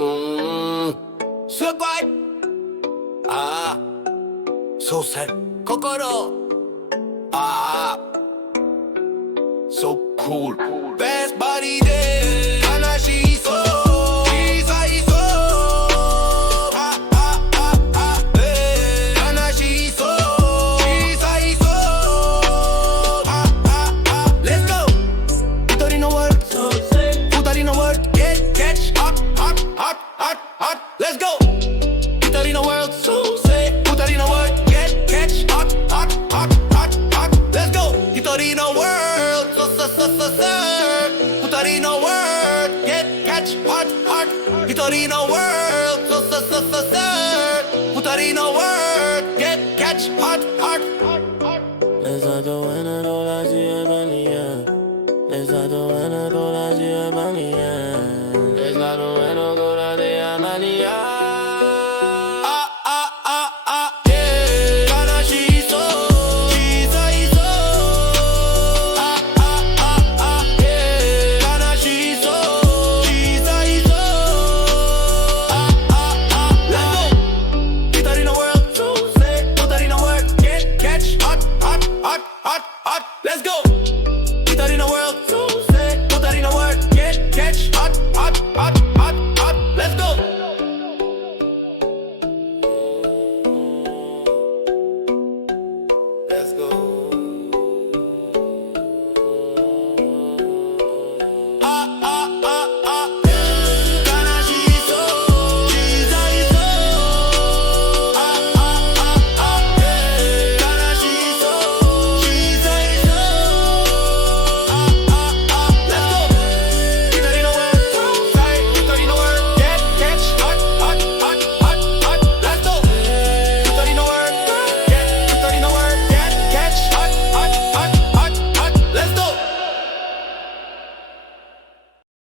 すごいああそうせ心ああ So cool Best body で悲しそう小さいそうああああ悲しそう小さいそうあああ Let's go 一人の word 二人の word Get catch hot hot hot hot hot Let's go 一人の world So say 二人の word Get catch hot hot hot hot hot Let's go 一人の world So so so so so 二人の word Get catch hot hot 一人の world So so so so so 二人の word Get catch hot hot Les adoras no la ciudadanía. Les adoras no la ciudadanía. Les adoras no la de Amalia.